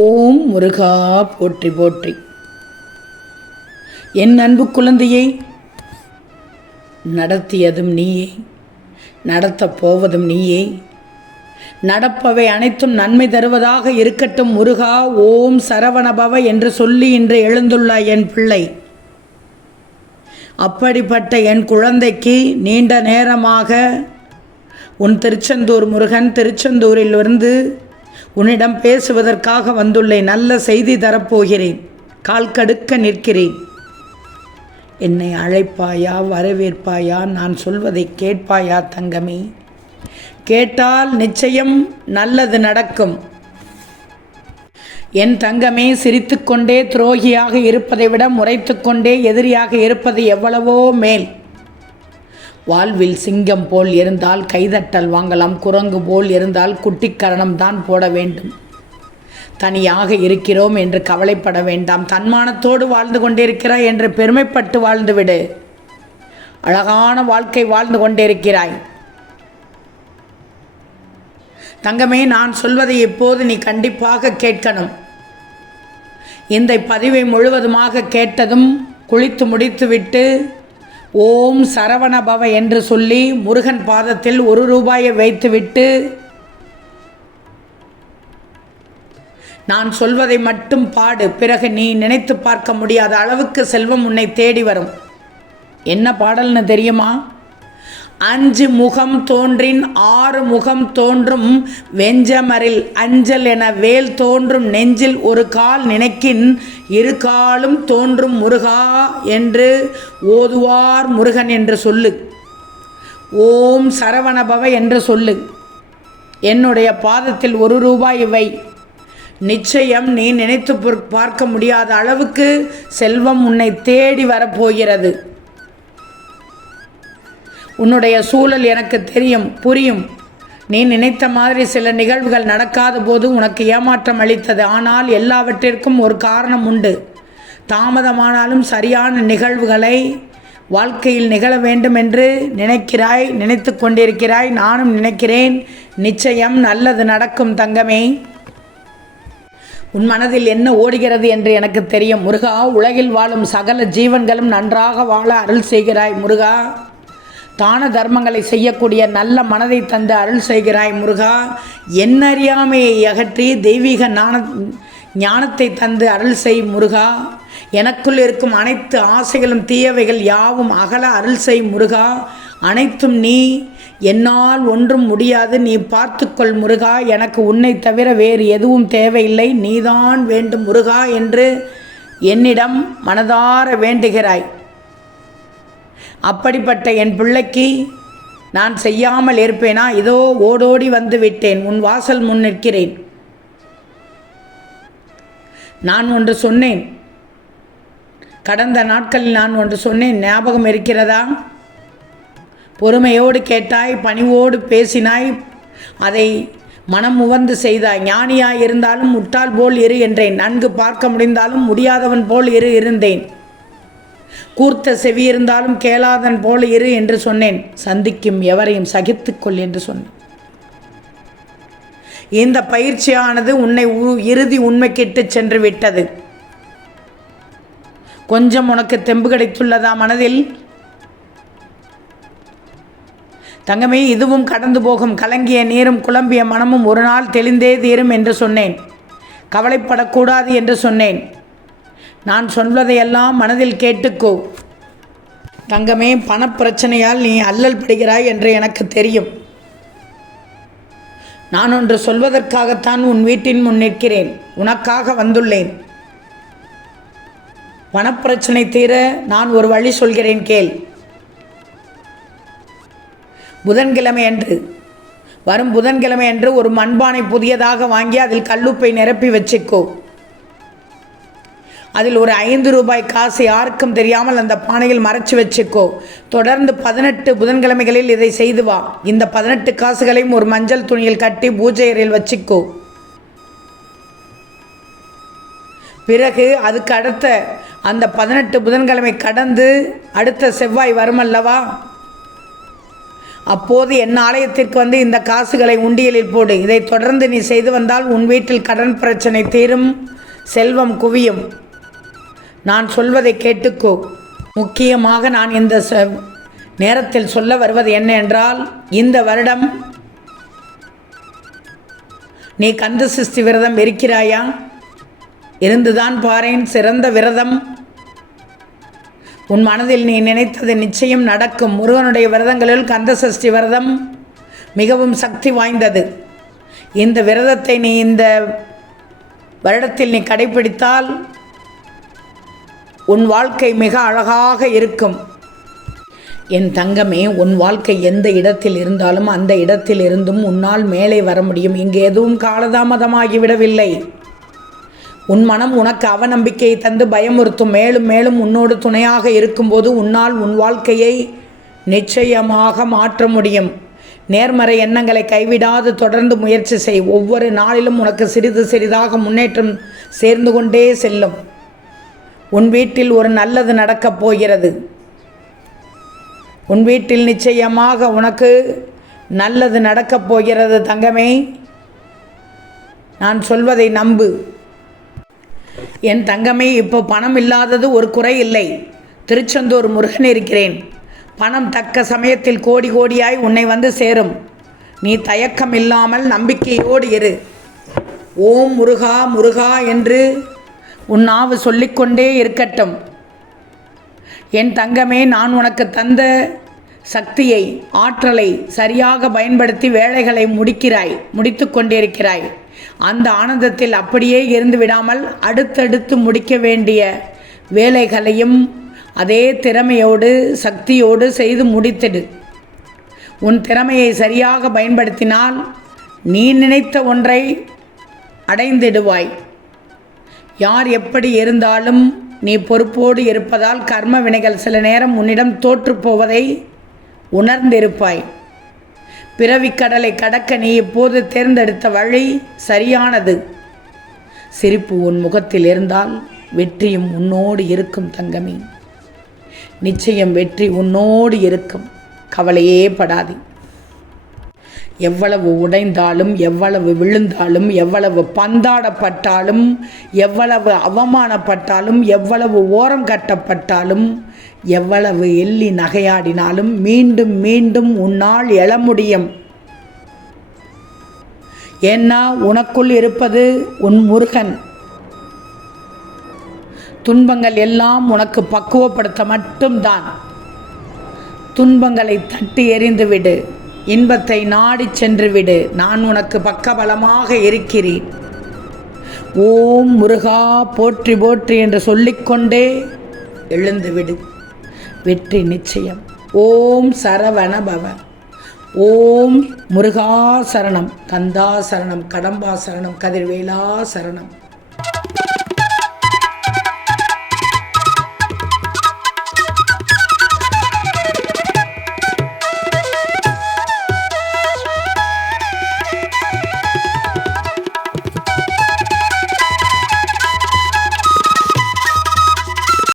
ஓம் முருகா போற்றி போற்றி. என் அன்பு குழந்தையை நடத்தியதும் நீயே நடத்தப் போவதும் நீயே. நடப்பவை அனைத்தும் நன்மை தருவதாக இருக்கட்டும் முருகா ஓம் சரவணபவ என்று சொல்லி இன்று எழுந்துள்ளாய் என் பிள்ளை. அப்படிப்பட்ட என் குழந்தைக்கு நீண்ட நேரமாக உன் திருச்செந்தூர் முருகன் திருச்செந்தூரிலிருந்து உன்னிடம் பேசுவதற்காக வந்துள்ளேன் நல்ல செய்தி தரப்போகிறேன். கால் கடுக்க நிற்கிறேன். என்னை அழைப்பாயா வரவேற்பாயா நான் சொல்வதை கேட்பாயா தங்கமே? கேட்டால் நிச்சயம் நல்லது நடக்கும். என் தங்கமே சிரித்துக்கொண்டே துரோகியாக இருப்பதை விட முறைத்துக்கொண்டே எதிரியாக இருப்பது எவ்வளவோ மேல். வாழ்வில் சிங்கம் போல் இருந்தால் கைதட்டல் வாங்கலாம் குரங்கு போல் இருந்தால் குட்டிக்கரணம் தான் போட வேண்டும். தனியாக இருக்கிறோம் என்று கவலைப்பட வேண்டாம். தன்மானத்தோடு வாழ்ந்து கொண்டிருக்கிறாய் என்று பெருமைப்பட்டு வாழ்ந்துவிடு. அழகான வாழ்க்கை வாழ்ந்து கொண்டிருக்கிறாய். தங்கமே நான் சொல்வதை இப்போது நீ கண்டிப்பாக கேட்கணும். இந்த பதிவை முழுவதுமாக கேட்டதும் குளித்து முடித்துவிட்டு ஓம் சரவண பவ என்று சொல்லி முருகன் பாதத்தில் ஒரு ரூபாயை வைத்துவிட்டு நான் சொல்வதை மட்டும் பாடு. பிறகு நீ நினைத்து பார்க்க முடியாத அளவுக்கு செல்வம் உன்னை தேடி வரும். என்ன பாடல்னு தெரியுமா? அஞ்சு முகம் தோன்றின் ஆறு முகம் தோன்றும் வெஞ்சமரில் அஞ்சல் என வேல் தோன்றும் நெஞ்சில் ஒரு கால் நினைக்கின் இரு காலும் தோன்றும் முருகா என்று ஓதுவார் முருகன் என்று சொல்லு. ஓம் சரவணபவ என்று சொல்லு. என்னுடைய பாதத்தில் ஒரு ரூபாய் இவை. நிச்சயம் நீ நினைத்து பார்க்க முடியாத அளவுக்கு செல்வம் உன்னை தேடி வரப்போகிறது. உன்னுடைய சூழல் எனக்கு தெரியும் புரியும். நீ நினைத்த மாதிரி சில நிகழ்வுகள் நடக்காத போது உனக்கு ஏமாற்றம் அளித்தது. ஆனால் எல்லாவற்றிற்கும் ஒரு காரணம் உண்டு. தாமதமானாலும் சரியான நிகழ்வுகளை வாழ்க்கையில் நிகழ வேண்டும் என்று நினைக்கிறாய் நினைத்து கொண்டிருக்கிறாய். நானும் நினைக்கிறேன் நிச்சயம் நல்லது நடக்கும் தங்கமே. உன் மனதில் என்ன ஓடுகிறது என்று எனக்கு தெரியும். முருகா உலகில் வாழும் சகல ஜீவன்களும் நன்றாக வாழ அருள் செய்கிறாய் முருகா. தான தர்மங்களை செய்யக்கூடிய நல்ல மனதை தந்து அருள் செய்கிறாய் முருகா. என்னறியாமையை அகற்றி தெய்வீக ஞான ஞானத்தை தந்து அருள் செய் முருகா. எனக்குள் இருக்கும் அனைத்து ஆசைகளும் தீயவைகள் யாவும் அகல அருள் செய் முருகா. அனைத்தும் நீ என்னால் ஒன்றும் முடியாது நீ பார்த்துக்கொள் முருகா. எனக்கு உன்னை தவிர வேறு எதுவும் தேவையில்லை நீதான் வேண்டும் முருகா என்று என்னிடம் மனதார வேண்டுகிறாய். அப்படிப்பட்ட என் பிள்ளைக்கு நான் செய்யாமல் இருப்பேனா? இதோ ஓடோடி வந்து விட்டேன் உன் வாசல் முன் நிற்கிறேன். நான் ஒன்று சொன்னேன். கடந்த நாட்களில் நான் ஒன்று சொன்னேன். ஞாபகம் இருக்கிறதா? பொறுமையோடு கேட்டாய் பணிவோடு பேசினாய் அதை மனம் உவந்து செய்தாய். ஞானியாய் இருந்தாலும் முட்டாள் போல் இரு என்றேன். நன்கு பார்க்க முடிந்தாலும் முடியாதவன் போல் இரு இருந்தேன். கூர்த்த செவி இருந்தாலும் கேளாதன் போல இரு என்று சொன்னேன். சந்திக்கும் எவரையும் சகித்துக்கொள் என்று சொன்னேன். இந்த பயிற்சியானது உன்னை இறுதி உண்மைக்கிட்டு சென்று விட்டது. கொஞ்சம் உனக்கு தெம்பு கிடைத்துள்ளதா மனதில்? தங்கமே இதுவும் கடந்து போகும். கலங்கிய நீரும் குழம்பிய மனமும் ஒரு நாள் தெளிந்தே தீரும் என்று சொன்னேன். கவலைப்படக்கூடாது என்று சொன்னேன். நான் சொல்வதையெல்லாம் மனதில் கேட்டுக்கோ. தங்கமே பணப்பிரச்சனையால் நீ அல்லல் படுகிறாய் என்று எனக்கு தெரியும். நான் ஒன்று சொல்வதற்காகத்தான் உன் வீட்டின் முன் நிற்கிறேன். உனக்காக வந்துள்ளேன். பணப்பிரச்சனை தீர நான் ஒரு வழி சொல்கிறேன் கேள். புதன்கிழமை அன்று. வரும் புதன்கிழமை அன்று ஒரு மண்பானை புதியதாக வாங்கி அதில் கல்லுப்பை நிரப்பி வச்சுக்கோ. அதில் ஒரு ஐந்து ரூபாய் காசு யாருக்கும் தெரியாமல் அந்த பானையில் மறைச்சு வச்சுக்கோ. தொடர்ந்து பதினெட்டு புதன்கிழமைகளில் இதை செய்து வா. இந்த பதினெட்டு காசுகளையும் ஒரு மஞ்சள் துணியில் கட்டி பூஜை அறையில் வச்சுக்கோ. பிறகு அதுக்கு அடுத்த அந்த பதினெட்டு புதன்கிழமை கடந்து அடுத்த செவ்வாய் வருமல்லவா அப்போது என் ஆலயத்திற்கு வந்து இந்த காசுகளை உண்டியலில் போடு. இதை தொடர்ந்து நீ செய்து வந்தால் உன் வீட்டில் கடன் பிரச்சனை தீரும் செல்வம் குவியும். நான் சொல்வதை கேட்டுக்கோ. முக்கியமாக நான் இந்த ச- நேரத்தில் சொல்ல வருவது என்ன என்றால் இந்த வருடம் நீ கந்த சஷ்டி விரதம் இருக்கிறாயா? இருந்துதான் பாரேன் சிறந்த விரதம். உன் மனதில் நீ நினைத்தது நிச்சயம் நடக்கும். முருகனுடைய விரதங்களில் கந்த சஷ்டி விரதம் மிகவும் சக்தி வாய்ந்தது. இந்த விரதத்தை நீ இந்த வருடத்தில் நீ கடைபிடித்தால் உன் வாழ்க்கை மிக அழகாக இருக்கும். என் தங்கமே உன் வாழ்க்கை எந்த இடத்தில் இருந்தாலும் அந்த இடத்தில் இருந்தும் உன்னால் மேலே வர முடியும். இங்கு எதுவும் காலதாமதமாகிவிடவில்லை. உன் மனம் உனக்கு அவநம்பிக்கையை தந்து பயமுறுத்தும். மேலும் மேலும் உன்னோடு துணையாக இருக்கும்போது உன்னால் உன் வாழ்க்கையை நிச்சயமாக மாற்ற முடியும். நேர்மறை எண்ணங்களை கைவிடாது தொடர்ந்து முயற்சி செய். ஒவ்வொரு நாளிலும் உனக்கு சிறிது சிறிதாக முன்னேற்றம் சேர்ந்து கொண்டே செல்லும். உன் வீட்டில் ஒரு நல்லது நடக்கப் போகிறது. உன் வீட்டில் நிச்சயமாக உனக்கு நல்லது நடக்கப் போகிறது தங்கமே. நான் சொல்வதை நம்பு. என் தங்கமே இப்போ பணம் இல்லாதது ஒரு குறை இல்லை. திருச்செந்தூர் முருகன் இருக்கிறேன். பணம் தக்க சமயத்தில் கோடி கோடியாய் உன்னை வந்து சேரும். நீ தயக்கம் இல்லாமல் நம்பிக்கையோடு இரு. ஓம் முருகா முருகா என்று உன் நாவு சொல்லிக்கொண்டே இருக்கட்டும். என் தங்கமே நான் உனக்கு தந்த சக்தியை ஆற்றலை சரியாக பயன்படுத்தி வேலைகளை முடிக்கிறாய் முடித்து கொண்டிருக்கிறாய். அந்த ஆனந்தத்தில் அப்படியே இருந்து விடாமல் அடுத்தடுத்து முடிக்க வேண்டிய வேலைகளையும் அதே திறமையோடு சக்தியோடு செய்து முடித்திடு. உன் திறமையை சரியாக பயன்படுத்தினால் நீ நினைத்த ஒன்றை அடைந்திடுவாய். யார் எப்படி இருந்தாலும் நீ பொறுப்போடு இருப்பதால் கர்ம வினைகள் சில நேரம் உன்னிடம் தோற்றுப்போவதை உணர்ந்திருப்பாய். உணர்ந்திருப்பாய் பிறவிக்கடலை கடக்க நீ இப்போது தேர்ந்தெடுத்த வழி சரியானது. சிரிப்பு உன் முகத்தில் இருந்தால் வெற்றியும் உன்னோடு இருக்கும் தங்கமே. நிச்சயம் வெற்றி உன்னோடு இருக்கும். கவலையே படாதே. எவ்வளவு உடைந்தாலும் எவ்வளவு விழுந்தாலும் எவ்வளவு பந்தாடப்பட்டாலும் எவ்வளவு அவமானப்பட்டாலும் எவ்வளவு ஓரம் கட்டப்பட்டாலும் எவ்வளவு எள்ளி நகையாடினாலும் மீண்டும் மீண்டும் உன்னால் எழ முடியும். ஏன்னா உனக்குள் இருப்பது உன் முருகன். துன்பங்கள் எல்லாம் உனக்கு பக்குவப்படுத்த மட்டும்தான். துன்பங்களை தட்டி எறிந்து விடு இன்பத்தை நாடிச் சென்று விடு நான் உனக்கு பக்கபலமாக இருக்கிறேன். ஓம் முருகா போற்றி போற்றி என்று சொல்லிக்கொண்டே எழுந்து விடு வெற்றி நிச்சயம். ஓம் சரவண பவ ஓம் முருகா சரணம் கந்தா சரணம் கடம்பா சரணம் கதிர்வேலா சரணம்.